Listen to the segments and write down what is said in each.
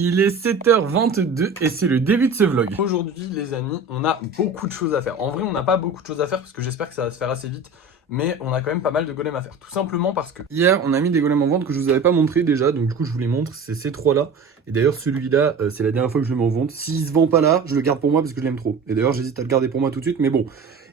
Il est 7h22 et c'est le début de ce vlog. Aujourd'hui les amis, on a beaucoup de choses à faire. En vrai on n'a pas beaucoup de choses à faire parce que j'espère que ça va se faire assez vite. Mais on a quand même pas mal de golems à faire. Tout simplement parce que hier on a mis des golems en vente que je vous avais pas montré déjà. Donc du coup je vous les montre, c'est ces trois là. Et d'ailleurs celui-là c'est la dernière fois que je le mets en vente. S'il se vend pas là, je le garde pour moi parce que je l'aime trop. Et d'ailleurs j'hésite à le garder pour moi tout de suite. Mais bon,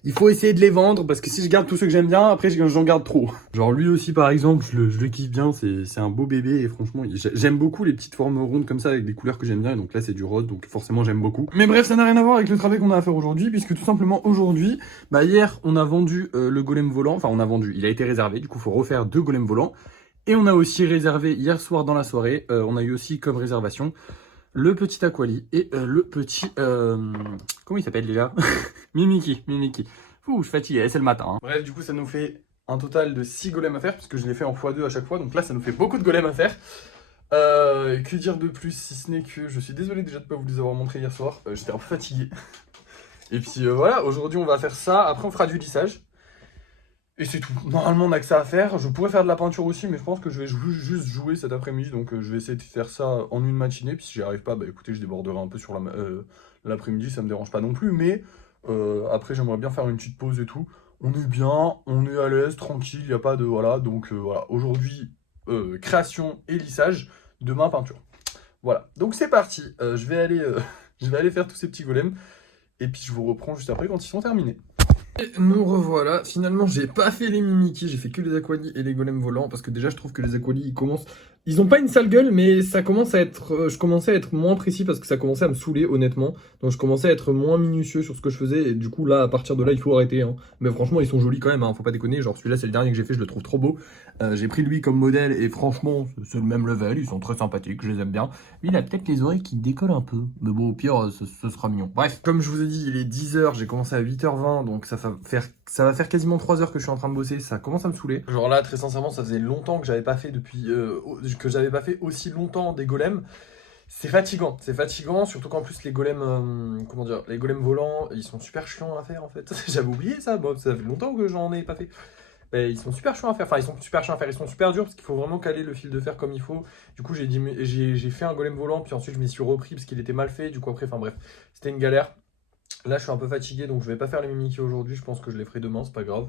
il faut essayer de les vendre parce que si je garde tous ceux que j'aime bien, après j'en garde trop. Genre lui aussi par exemple, je le kiffe bien, c'est un beau bébé et franchement j'aime beaucoup les petites formes rondes comme ça avec des couleurs que j'aime bien. Et donc là c'est du rose, donc forcément j'aime beaucoup. Mais bref, ça n'a rien à voir avec le travail qu'on a à faire aujourd'hui, puisque tout simplement aujourd'hui, bah hier on a vendu le golem volant, enfin on a vendu, il a été réservé, du coup il faut refaire 2 golems volants. Et on a aussi réservé hier soir dans la soirée, on a eu aussi comme réservation le petit Aquali et le petit... comment il s'appelle déjà? Mimiki. Ouh, je suis fatigué, c'est le matin. Hein. Bref, du coup, ça nous fait un total de 6 golems à faire, puisque je l'ai fait en x2 à chaque fois. Donc là, ça nous fait beaucoup de golems à faire. Que dire de plus, si ce n'est que je suis désolé déjà de ne pas vous les avoir montrés hier soir. J'étais un peu fatigué. Et puis voilà, aujourd'hui, on va faire ça. Après, on fera du lissage. Et c'est tout. Normalement, on n'a que ça à faire. Je pourrais faire de la peinture aussi, mais je pense que je vais juste jouer cet après-midi. Donc, je vais essayer de faire ça en une matinée. Puis si j'y arrive pas, bah écoutez, je déborderai un peu sur l'après-midi. Ça me dérange pas non plus. Mais après, j'aimerais bien faire une petite pause et tout. On est bien, on est à l'aise, tranquille. Il n'y a pas de... Voilà. Donc, voilà. Aujourd'hui, création et lissage. Demain, peinture. Voilà. Donc, c'est parti. Je vais aller faire tous ces petits golems. Et puis, je vous reprends juste après quand ils sont terminés. Et nous revoilà, finalement j'ai pas fait les Mimiki, j'ai fait que les Aquali et les golems volants, parce que déjà je trouve que les Aquali ils ont pas une sale gueule, mais ça commence à être, je commençais à être moins précis parce que ça commençait à me saouler honnêtement, donc je commençais à être moins minutieux sur ce que je faisais, et du coup là à partir de là il faut arrêter, hein. Mais franchement ils sont jolis quand même, hein, faut pas déconner, genre celui-là c'est le dernier que j'ai fait, je le trouve trop beau, j'ai pris lui comme modèle, et franchement c'est le même level, ils sont très sympathiques, je les aime bien. Lui il a peut-être les oreilles qui décollent un peu, mais bon au pire ce sera mignon. Bref, comme je vous ai dit il est 10h, j'ai commencé à 8h20, donc ça va faire quasiment 3 heures que je suis en train de bosser, ça commence à me saouler. Genre là, très sincèrement, ça faisait longtemps que j'avais pas fait aussi longtemps des golems. C'est fatigant, surtout qu'en plus les golems, comment dire, les golems volants, ils sont super chiants à faire en fait. J'avais oublié ça, bon, ça fait longtemps que j'en ai pas fait. Mais ils sont super chiants à faire, enfin ils sont super chiants à faire, ils sont super durs parce qu'il faut vraiment caler le fil de fer comme il faut. Du coup j'ai fait un golem volant, puis ensuite je m'y suis repris parce qu'il était mal fait, du coup après, enfin bref, c'était une galère. Là, je suis un peu fatigué, donc je vais pas faire les Mimiki aujourd'hui. Je pense que je les ferai demain, c'est pas grave.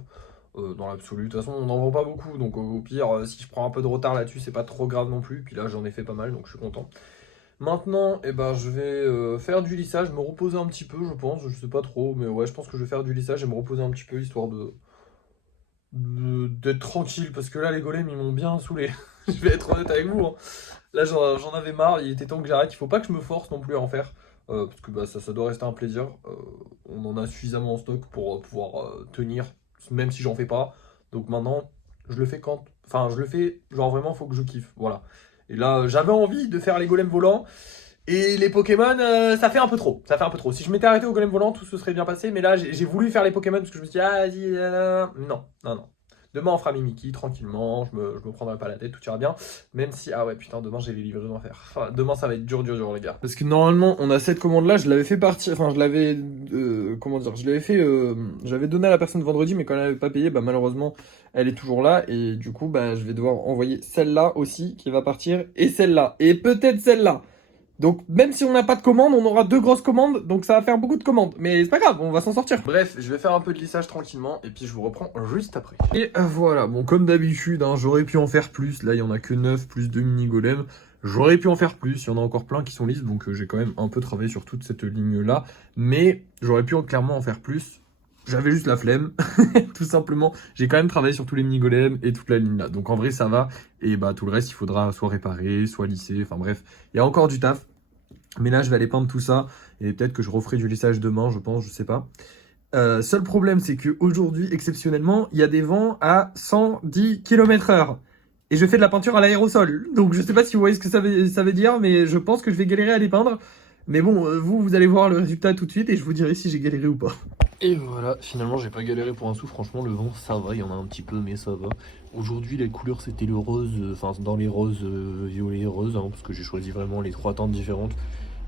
Dans l'absolu. De toute façon, on n'en vend pas beaucoup, donc au pire, si je prends un peu de retard là-dessus, c'est pas trop grave non plus. Puis là, j'en ai fait pas mal, donc je suis content. Maintenant, eh ben, je vais faire du lissage, me reposer un petit peu, je pense. Je sais pas trop, mais ouais, je pense que je vais faire du lissage et me reposer un petit peu, histoire d'être tranquille, parce que là, les golems, ils m'ont bien saoulé. Je vais être honnête avec vous. Hein. Là, j'en avais marre, il était temps que j'arrête. Il faut pas que je me force non plus à en faire. Parce que bah, ça doit rester un plaisir. On en a suffisamment en stock pour pouvoir tenir, même si j'en fais pas. Donc maintenant, je le fais quand... Enfin, je le fais, genre vraiment, faut que je kiffe. Voilà. Et là, j'avais envie de faire les golems volants. Et les Pokémon, ça fait un peu trop. Ça fait un peu trop. Si je m'étais arrêté au golem volant, tout se serait bien passé. Mais là, j'ai voulu faire les Pokémon parce que je me suis dit, ah, vas-y, non. Demain, on fera Mimiki, tranquillement. Je me prendrai pas la tête, tout ira bien. Même si, ah ouais, putain, demain, j'ai les livraisons à faire. Enfin, demain, ça va être dur, les gars. Parce que normalement, on a cette commande-là, je l'avais fait partir. Enfin, je l'avais. Comment dire? Je l'avais fait. J'avais donné à la personne vendredi, mais quand elle n'avait pas payé, bah, malheureusement, elle est toujours là. Et du coup, bah, je vais devoir envoyer celle-là aussi qui va partir. Et celle-là. Et peut-être celle-là. Donc même si on n'a pas de commande, on aura 2 grosses commandes, donc ça va faire beaucoup de commandes. Mais c'est pas grave, on va s'en sortir. Bref, je vais faire un peu de lissage tranquillement, et puis je vous reprends juste après. Et voilà, bon comme d'habitude, hein, j'aurais pu en faire plus. Là, il y en a que 9 plus 2 mini-golems. J'aurais pu en faire plus, il y en a encore plein qui sont lisses, donc j'ai quand même un peu travaillé sur toute cette ligne-là. Mais j'aurais pu clairement en faire plus. J'avais juste la flemme, tout simplement. J'ai quand même travaillé sur tous les mini-golems et toute la ligne là. Donc en vrai, ça va. Et bah tout le reste, il faudra soit réparer, soit lisser. Enfin bref, il y a encore du taf. Mais là, je vais aller peindre tout ça. Et peut-être que je referai du lissage demain, je pense, je sais pas. Seul problème, c'est qu'aujourd'hui, exceptionnellement, il y a des vents à 110 km/h. Et je fais de la peinture à l'aérosol. Donc je sais pas si vous voyez ce que ça veut dire, mais je pense que je vais galérer à les peindre. Mais bon, vous allez voir le résultat tout de suite et je vous dirai si j'ai galéré ou pas. Et voilà, finalement j'ai pas galéré pour un sou, franchement le vent ça va, il y en a un petit peu mais ça va. Aujourd'hui les couleurs c'était le rose, enfin dans les roses, violet, rose, hein, parce que j'ai choisi vraiment les 3 teintes différentes.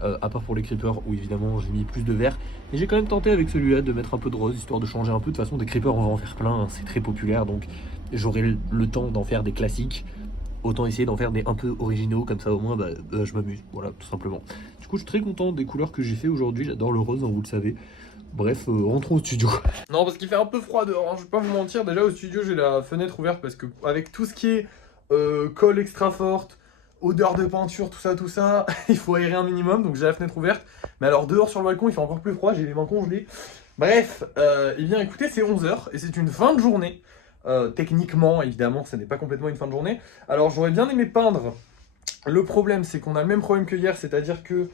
À part pour les creepers où évidemment j'ai mis plus de vert. Et j'ai quand même tenté avec celui-là de mettre un peu de rose, histoire de changer un peu. De toute façon des creepers on va en faire plein, hein, c'est très populaire donc j'aurai le temps d'en faire des classiques. autant essayer d'en faire des un peu originaux, comme ça au moins je m'amuse, voilà, tout simplement. Du coup je suis très content des couleurs que j'ai fait aujourd'hui, j'adore le rose, hein, vous le savez. Bref, rentrons au studio. Non, parce qu'il fait un peu froid dehors, hein, je vais pas vous mentir. Déjà au studio, j'ai la fenêtre ouverte parce que avec tout ce qui est colle extra forte, odeur de peinture, tout ça, il faut aérer un minimum, donc j'ai la fenêtre ouverte. Mais alors dehors sur le balcon, il fait encore plus froid, j'ai les mains congelées. Bref, eh bien écoutez, c'est 11 h et c'est une fin de journée. Techniquement, évidemment, ce n'est pas complètement une fin de journée. Alors j'aurais bien aimé peindre. Le problème, c'est qu'on a le même problème que hier, c'est-à-dire que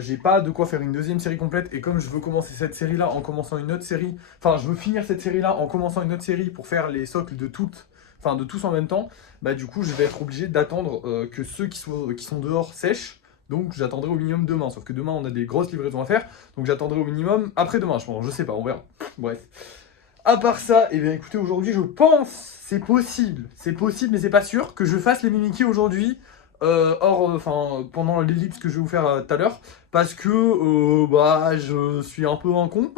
j'ai pas de quoi faire une deuxième série complète, et comme je veux commencer cette série là en commençant une autre série, enfin je veux finir cette série là en commençant une autre série pour faire les socles de toutes, enfin de tous en même temps, du coup je vais être obligé d'attendre que ceux qui sont dehors sèchent, donc j'attendrai au minimum demain, sauf que demain on a des grosses livraisons à faire, donc j'attendrai au minimum après demain je pense, je sais pas, on verra, bref. À part ça, eh bien écoutez, aujourd'hui je pense, c'est possible mais c'est pas sûr, que je fasse les mimikis aujourd'hui, pendant l'ellipse que je vais vous faire tout à l'heure, parce que je suis un peu un con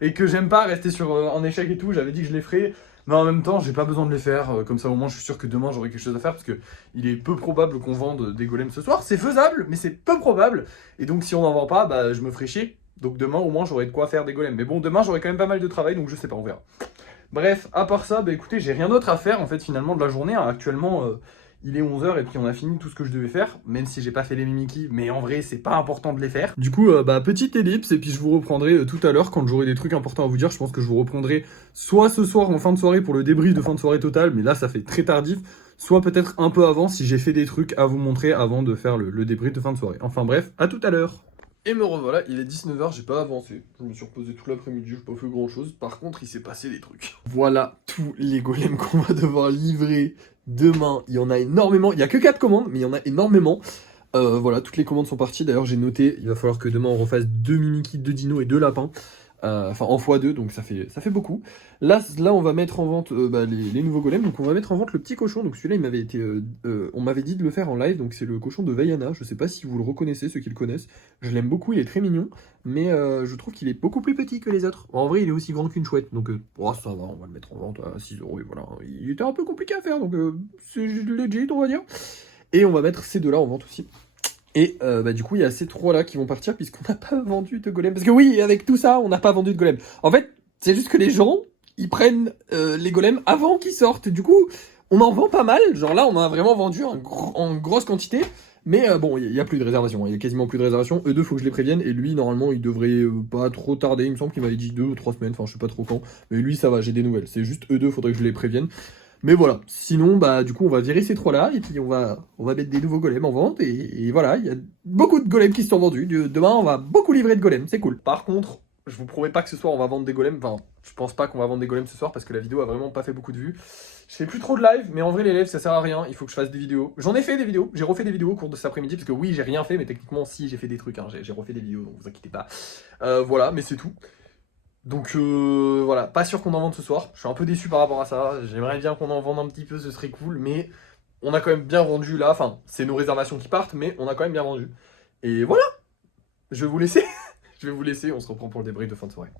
et que j'aime pas rester sur un échec et tout. J'avais dit que je les ferais, mais en même temps j'ai pas besoin de les faire, comme ça au moins je suis sûr que demain j'aurai quelque chose à faire, parce que il est peu probable qu'on vende des golems ce soir. C'est faisable, mais c'est peu probable, et donc si on n'en vend pas, je me ferai chier. Donc demain au moins j'aurai de quoi faire des golems, mais bon, demain j'aurai quand même pas mal de travail, donc je sais pas, on verra. Bref, à part ça, écoutez, j'ai rien d'autre à faire en fait finalement de la journée, hein. Actuellement, il est 11 h et puis on a fini tout ce que je devais faire, même si j'ai pas fait les mimikis, mais en vrai c'est pas important de les faire. Du coup, petite ellipse, et puis je vous reprendrai tout à l'heure quand j'aurai des trucs importants à vous dire. Je pense que je vous reprendrai soit ce soir en fin de soirée pour le débrief de fin de soirée totale, mais là ça fait très tardif, soit peut-être un peu avant si j'ai fait des trucs à vous montrer avant de faire le débrief de fin de soirée. Enfin bref, à tout à l'heure. Et me revoilà, il est 19 h, j'ai pas avancé. Je me suis reposé tout l'après-midi, j'ai pas fait grand chose. Par contre, il s'est passé des trucs. Voilà tous les golems qu'on va devoir livrer demain. Il y en a énormément. Il y a que 4 commandes, mais il y en a énormément. Voilà, toutes les commandes sont parties. D'ailleurs, j'ai noté, il va falloir que demain on refasse 2 mimikits, 2 dinos et 2 lapins. Enfin, en x2, donc ça fait beaucoup. Là, on va mettre en vente les nouveaux golems. Donc on va mettre en vente le petit cochon. Donc celui-là, il m'avait été, on m'avait dit de le faire en live. Donc c'est le cochon de Vaiana. Je sais pas si vous le reconnaissez, ceux qui le connaissent. Je l'aime beaucoup, il est très mignon. Mais je trouve qu'il est beaucoup plus petit que les autres. En vrai, il est aussi grand qu'une chouette. Donc ça va, on va le mettre en vente à 6 €. Et voilà. Il était un peu compliqué à faire. Donc c'est legit, on va dire. Et on va mettre ces deux-là en vente aussi. Et du coup, il y a ces 3 là qui vont partir puisqu'on n'a pas vendu de golem. Parce que oui, avec tout ça, on n'a pas vendu de golem. En fait, c'est juste que les gens, ils prennent les golems avant qu'ils sortent. Du coup, on en vend pas mal. Genre là, on a vraiment vendu en grosse quantité. Mais il y a plus de réservation. Il y a quasiment plus de réservation. Eux deux, faut que je les prévienne. Et lui, normalement, il devrait pas trop tarder. Il me semble qu'il m'avait dit 2 ou 3 semaines. Enfin, je sais pas trop quand. Mais lui, ça va, j'ai des nouvelles. C'est juste eux deux, faudrait que je les prévienne. Mais voilà, sinon, du coup, on va virer ces 3 là, et puis on va mettre des nouveaux golems en vente, et voilà, il y a beaucoup de golems qui se sont vendus. Demain, on va beaucoup livrer de golems, c'est cool. Par contre, je vous promets pas que ce soir, on va vendre des golems. Enfin, je pense pas qu'on va vendre des golems ce soir, parce que la vidéo a vraiment pas fait beaucoup de vues. Je fais plus trop de live, mais en vrai, les lives, ça sert à rien, il faut que je fasse des vidéos. J'en ai fait des vidéos, j'ai refait des vidéos au cours de cet après-midi, parce que oui, j'ai rien fait, mais techniquement, si, j'ai fait des trucs, hein, j'ai refait des vidéos, donc vous inquiétez pas. Voilà, mais c'est tout. Donc voilà, pas sûr qu'on en vende ce soir. Je suis un peu déçu par rapport à ça. J'aimerais bien qu'on en vende un petit peu, ce serait cool. Mais on a quand même bien vendu là. Enfin, c'est nos réservations qui partent, mais on a quand même bien vendu. Et voilà, je vais vous laisser. Je vais vous laisser, on se reprend pour le débrief de fin de soirée.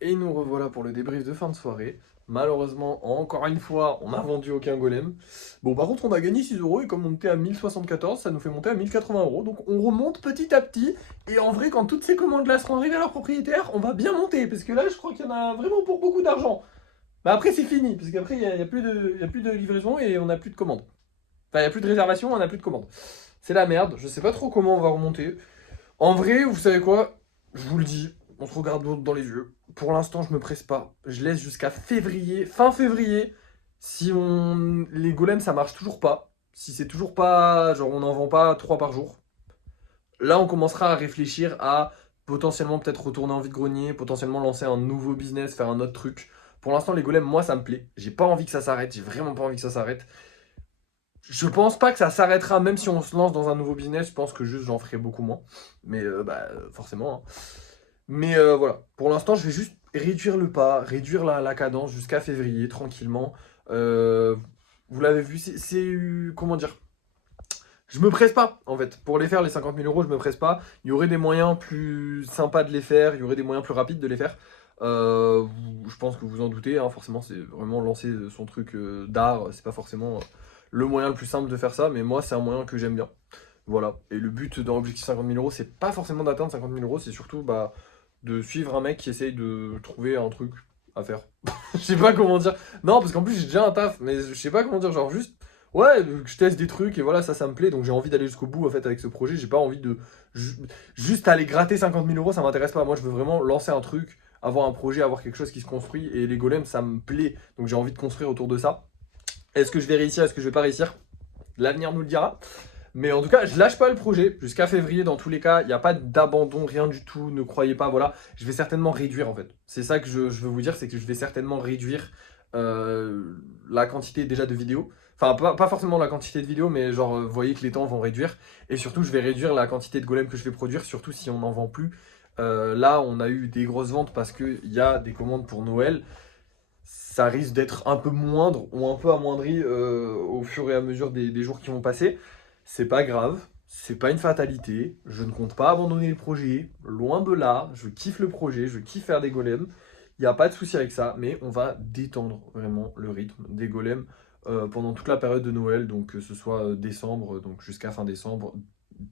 Et nous revoilà pour le débrief de fin de soirée. Malheureusement, encore une fois, on n'a vendu aucun golem. Bon, par contre, on a gagné 6 € et comme on était à 1074, ça nous fait monter à 1080 €. Donc on remonte petit à petit. Et en vrai, quand toutes ces commandes-là seront arrivées à leur propriétaire, on va bien monter. Parce que là, je crois qu'il y en a vraiment pour beaucoup d'argent. Mais après, c'est fini. Parce qu'après, il n'y a plus de livraison et on n'a plus de commandes. Enfin, il n'y a plus de réservation, on n'a plus de commandes. C'est la merde. Je sais pas trop comment on va remonter. En vrai, vous savez quoi? Je vous le dis, on se regarde dans les yeux. Pour l'instant, je me presse pas. Je laisse jusqu'à février, fin février. Si les golems, ça marche toujours pas. Si c'est toujours pas, genre on n'en vend pas 3 par jour. Là, on commencera à réfléchir à potentiellement peut-être retourner en vide-grenier, potentiellement lancer un nouveau business, faire un autre truc. Pour l'instant, les golems, moi, ça me plaît. J'ai pas envie que ça s'arrête. J'ai vraiment pas envie que ça s'arrête. Je pense pas que ça s'arrêtera, même si on se lance dans un nouveau business. Je pense que juste j'en ferai beaucoup moins. Mais forcément, hein. Mais voilà, pour l'instant, je vais juste réduire le pas, réduire la cadence jusqu'à février, tranquillement. Vous l'avez vu, comment dire? Je me presse pas, en fait. Pour les faire, les 50 000 €, je me presse pas. Il y aurait des moyens plus sympas de les faire, il y aurait des moyens plus rapides de les faire. Je pense que vous en doutez, hein, forcément, c'est vraiment lancer son truc d'art, c'est pas forcément le moyen le plus simple de faire ça, mais moi c'est un moyen que j'aime bien. Voilà, et le but dans l'objectif 50 000 euros, c'est pas forcément d'atteindre 50 000 euros, c'est surtout de suivre un mec qui essaye de trouver un truc à faire. Je sais pas comment dire. Non, parce qu'en plus j'ai déjà un taf, mais je sais pas comment dire, genre juste, ouais, je teste des trucs et voilà, ça me plaît, donc j'ai envie d'aller jusqu'au bout en fait avec ce projet, j'ai pas envie de juste aller gratter 50 000 euros, ça m'intéresse pas. Moi je veux vraiment lancer un truc, avoir un projet, avoir quelque chose qui se construit, et les golems ça me plaît, donc j'ai envie de construire autour de ça. Est-ce que je vais réussir, est-ce que je vais pas réussir? L'avenir nous le dira. Mais en tout cas, je lâche pas le projet jusqu'à février. Dans tous les cas, il n'y a pas d'abandon, rien du tout. Ne croyez pas, voilà. Je vais certainement réduire en fait. C'est ça que je veux vous dire, c'est que je vais certainement réduire la quantité déjà de vidéos. Enfin, pas forcément la quantité de vidéos, mais genre, vous voyez que les temps vont réduire. Et surtout, je vais réduire la quantité de golems que je vais produire, surtout si on n'en vend plus. Là, on a eu des grosses ventes parce qu'il y a des commandes pour Noël. Ça risque d'être un peu moindre ou un peu amoindri au fur et à mesure des jours qui vont passer. C'est pas grave, c'est pas une fatalité. Je ne compte pas abandonner le projet, loin de là. Je kiffe le projet, je kiffe faire des golems. Il n'y a pas de souci avec ça, mais on va détendre vraiment le rythme des golems pendant toute la période de Noël, donc que ce soit décembre, donc jusqu'à fin décembre,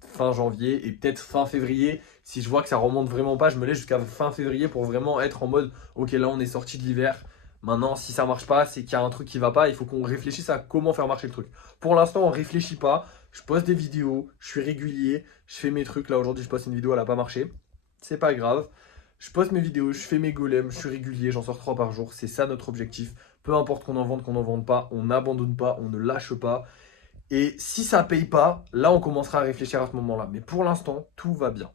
fin janvier et peut-être fin février. Si je vois que ça remonte vraiment pas, je me laisse jusqu'à fin février pour vraiment être en mode ok, là on est sorti de l'hiver. Maintenant, si ça marche pas, c'est qu'il y a un truc qui va pas. Il faut qu'on réfléchisse à comment faire marcher le truc. Pour l'instant, on réfléchit pas. Je poste des vidéos, je suis régulier, je fais mes trucs. Là aujourd'hui, je poste une vidéo, elle a pas marché. C'est pas grave. Je poste mes vidéos, je fais mes golems, je suis régulier, j'en sors 3 par jour. C'est ça notre objectif. Peu importe qu'on en vende pas, on n'abandonne pas, on ne lâche pas. Et si ça paye pas, là on commencera à réfléchir à ce moment-là. Mais pour l'instant, tout va bien.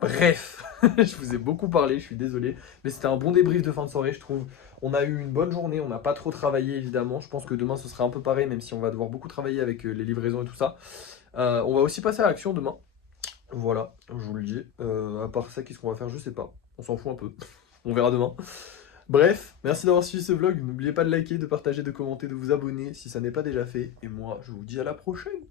Bref, je vous ai beaucoup parlé, je suis désolé. Mais c'était un bon débrief de fin de soirée, je trouve. On a eu une bonne journée, on n'a pas trop travaillé évidemment. Je pense que demain ce sera un peu pareil, même si on va devoir beaucoup travailler avec les livraisons et tout ça. On va aussi passer à l'action demain. Voilà, je vous le dis. À part ça, qu'est-ce qu'on va faire? Je sais pas. On s'en fout un peu. On verra demain. Bref, merci d'avoir suivi ce vlog. N'oubliez pas de liker, de partager, de commenter, de vous abonner si ça n'est pas déjà fait. Et moi, je vous dis à la prochaine.